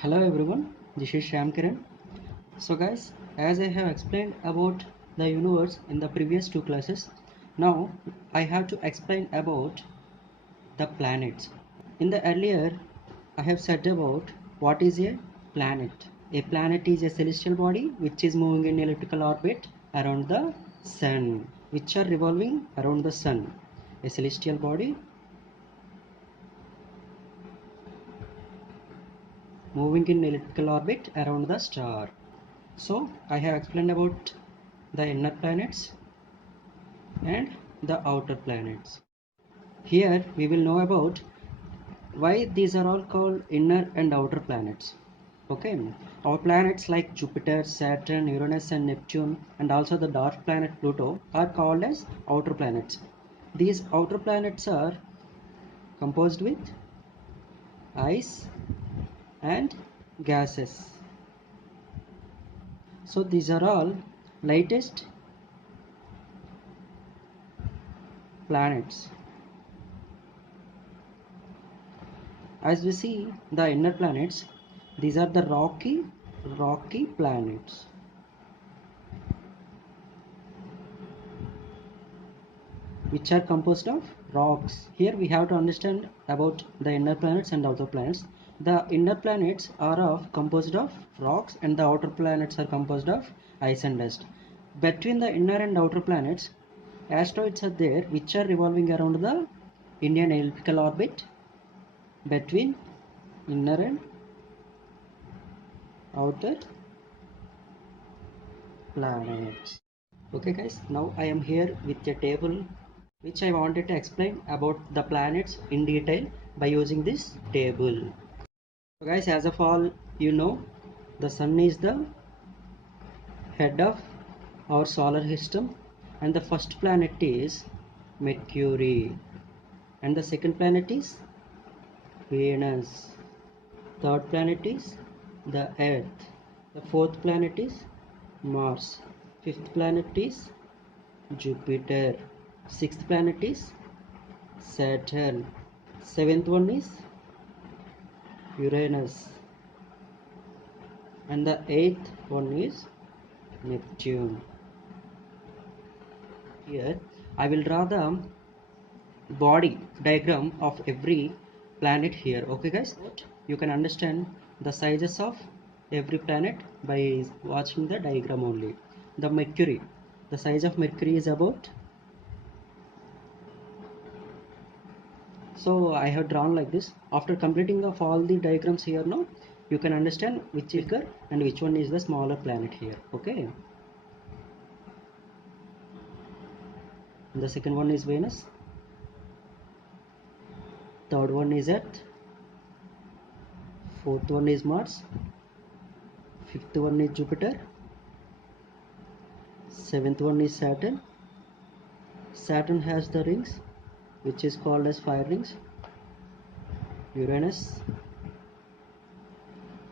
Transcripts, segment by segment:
Hello everyone, this is Syam Kiran. So guys, as I have explained about the universe in the previous two classes, now I have to explain about the planets. In the earlier, I have said about what is a planet. A planet is a celestial body which is moving in elliptical orbit around the sun, which are revolving around the sun. A celestial body moving in elliptical orbit around the star. So I have explained about the inner planets and the outer planets. Here we will know about why these are all called inner and outer planets. Okay, our planets like Jupiter, Saturn, Uranus and Neptune and also the dwarf planet Pluto are called as outer planets. These outer planets are composed with ice and gases. So these are all lightest planets. As we see the inner planets, these are the rocky planets. Which are composed of rocks. Here we have to understand about the inner planets and outer planets. The inner planets are composed of rocks and the outer planets are composed of ice and dust. Between the inner and outer planets, asteroids are there which are revolving around the Indian elliptical orbit between inner and outer planets. Okay guys, now I am here with a table which I wanted to explain about the planets in detail by using this table. So guys, as of all you know, the sun is the head of our solar system and the first planet is Mercury and the second planet is Venus, third planet is the Earth, the fourth planet is Mars, fifth planet is Jupiter, sixth planet is Saturn, seventh one is Uranus and the eighth one is Neptune. Here I will draw the body diagram of every planet here. Okay guys, you can understand the sizes of every planet by watching the diagram only. The Mercury, the size of Mercury is about, so I have drawn like this. After completing of all the diagrams here now, you can understand which is bigger and which one is the smaller planet here. Okay, and the second one is Venus, third one is Earth, fourth one is Mars, fifth one is Jupiter, seventh one is Saturn. Saturn has the rings which is called as fire rings. Uranus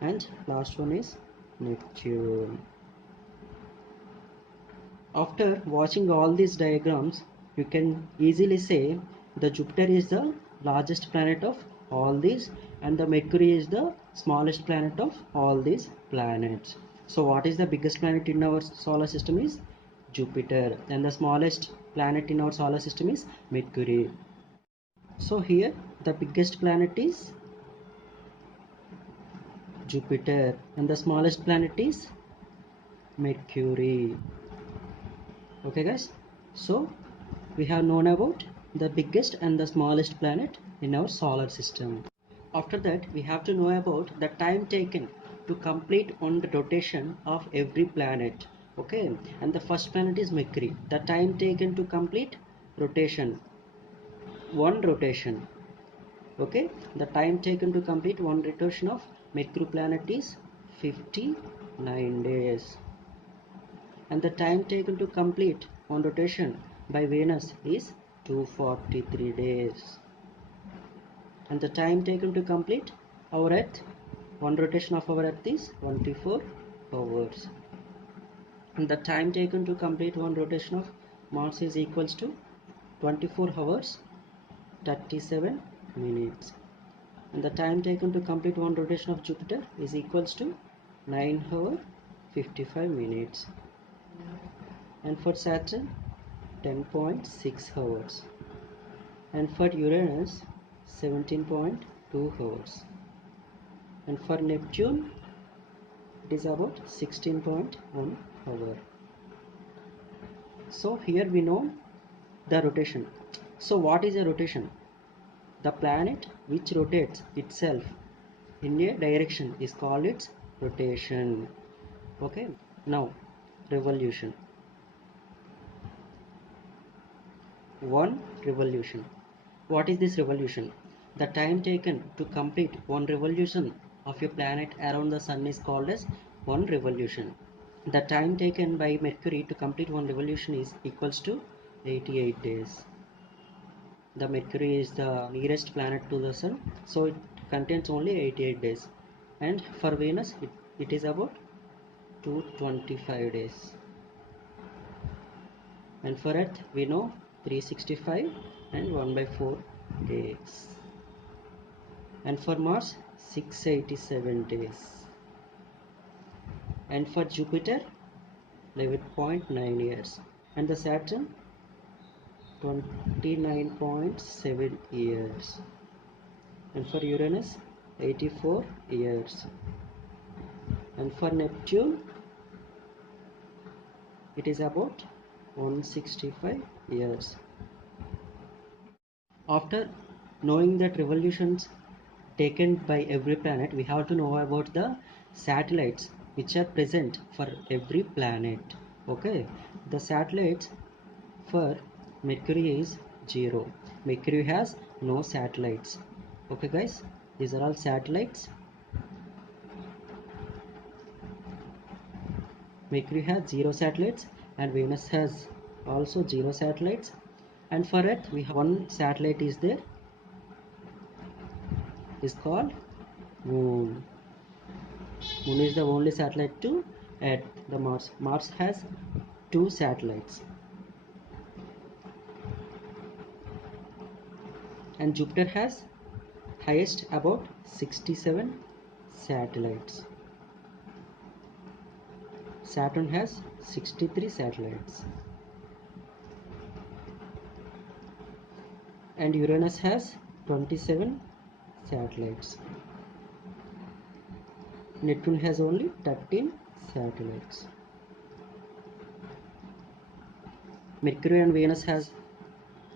and last one is Neptune. After watching all these diagrams, you can easily say the Jupiter is the largest planet of all these and the Mercury is the smallest planet of all these planets. So what is the biggest planet in our solar system is Jupiter and the smallest planet in our solar system is Mercury. So here the biggest planet is Jupiter and the smallest planet is Mercury. Okay guys, so we have known about the biggest and the smallest planet in our solar system. After that we have to know about the time taken to complete one rotation of every planet. Okay, and the first planet is Mercury. The time taken to complete one rotation. Okay, the time taken to complete one rotation of Mercury planet is 59 days. And the time taken to complete one rotation by Venus is 243 days. And the time taken to complete our Earth, one rotation of our Earth is 24 hours. And the time taken to complete one rotation of Mars is equals to 24 hours 37 minutes. and the time taken to complete one rotation of Jupiter is equals to 9 hours 55 minutes, and for Saturn 10.6 hours, and for Uranus 17.2 hours, and for Neptune it is about 16.1 hour. So here we know the rotation. So what is a rotation? The planet which rotates itself in a direction is called its rotation. Okay, now revolution. One revolution. What is this revolution? The time taken to complete one revolution of a planet around the sun is called as one revolution. The time taken by Mercury to complete one revolution is equals to 88 days. The Mercury is the nearest planet to the sun, so it contains only 88 days. And for Venus, it is about 225 days. And for Earth, we know 365 and 1/4 days. And for Mars, 687 days. And for Jupiter, 11.9 years. And the Saturn, 29.7 years. And for Uranus, 84 years. And for Neptune, it is about 165 years. After knowing that revolutions taken by every planet, we have to know about the satellites which are present for every planet. Okay, the satellites for Mercury is 0. Mercury has no satellites. Okay guys, these are all satellites. Mercury has 0 satellites, and Venus has also 0 satellites, and for Earth we have one satellite is there, is called Moon. Moon is the only satellite to Earth. The Mars has 2 satellites, and Jupiter has highest about 67 satellites. Saturn has 63 satellites, and Uranus has 27 satellites. Neptune has only 13 satellites. Mercury and Venus has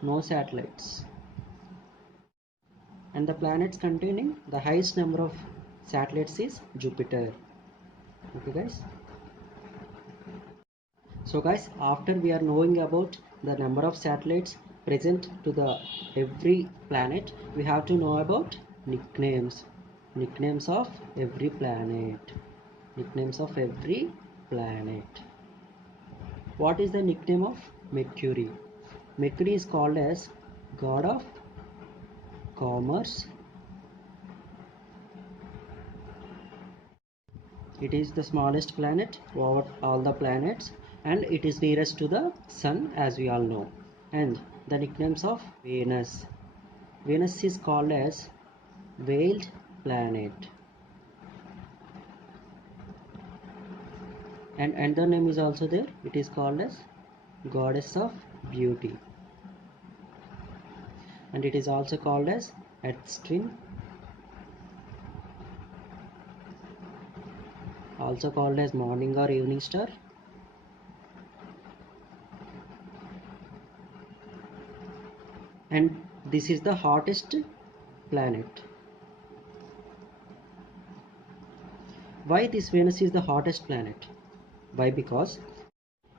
no satellites. And the planets containing the highest number of satellites is Jupiter. Okay guys. So guys, after we are knowing about the number of satellites present to the every planet, we have to know about nicknames. Nicknames of every planet. Nicknames of every planet. What is the nickname of Mercury? Mercury is called as god of commerce. It is the smallest planet over all the planets, and it is nearest to the sun, as we all know. And the nicknames of Venus. Venus is called as veiled planet, and another name is also there. It is called as goddess of beauty, and it is also called as Earth's twin, also called as morning or evening star, and this is the hottest planet. Why this Venus is the hottest planet? Why? Because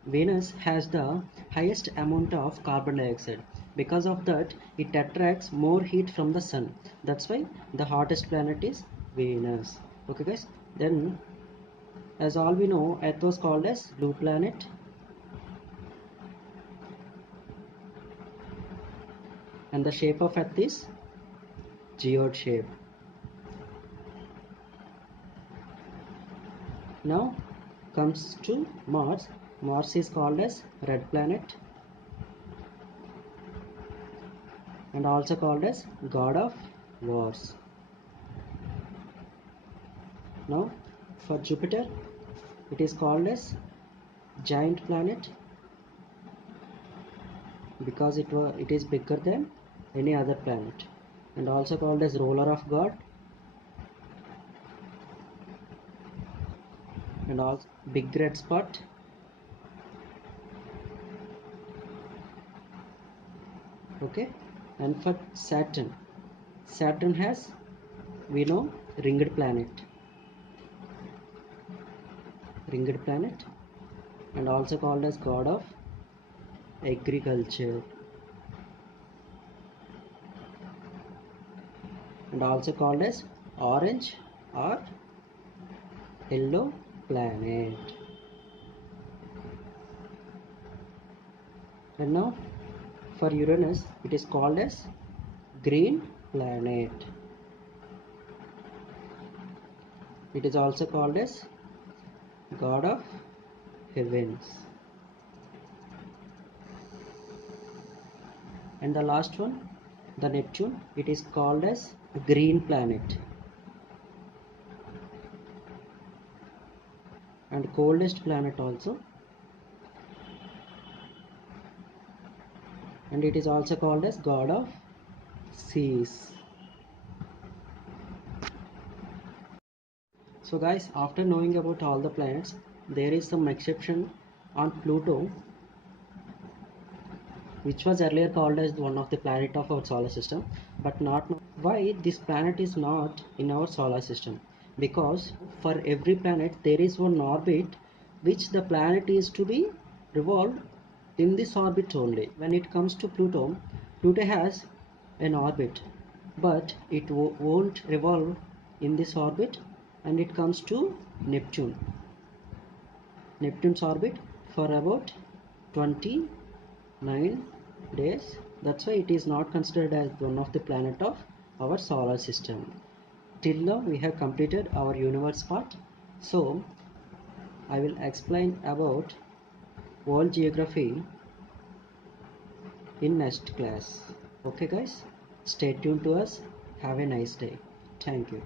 Venus has the highest amount of carbon dioxide. Because of that, it attracts more heat from the sun. That's why the hottest planet is Venus. Okay guys, then as all we know, Earth was called as blue planet, and the shape of Earth is geode shape. Now comes to Mars. Mars is called as red planet, and also called as god of wars. Now for Jupiter, it is called as giant planet because it is bigger than any other planet, and also called as ruler of God, and also big red spot. Okay, and for Saturn has, we know, ringed planet, and also called as god of agriculture, and also called as orange or yellow planet. And now for Uranus, it is called as green planet. It is also called as god of heavens. And the last one, the Neptune, it is called as green planet and coldest planet also, and it is also called as god of seas. So guys, after knowing about all the planets, there is some exception on Pluto, which was earlier called as one of the planet of our solar system, but not now. Why this planet is not in our solar system? Because for every planet there is one orbit which the planet is to be revolved in this orbit only. When it comes to Pluto, Pluto has an orbit, but it won't revolve in this orbit. And it comes to Neptune's orbit for about 29 days. That's why it is not considered as one of the planet of our solar system. Till now we have completed our universe part. So I will explain about world geography in next class. Okay guys, stay tuned to us. Have a nice day. Thank you.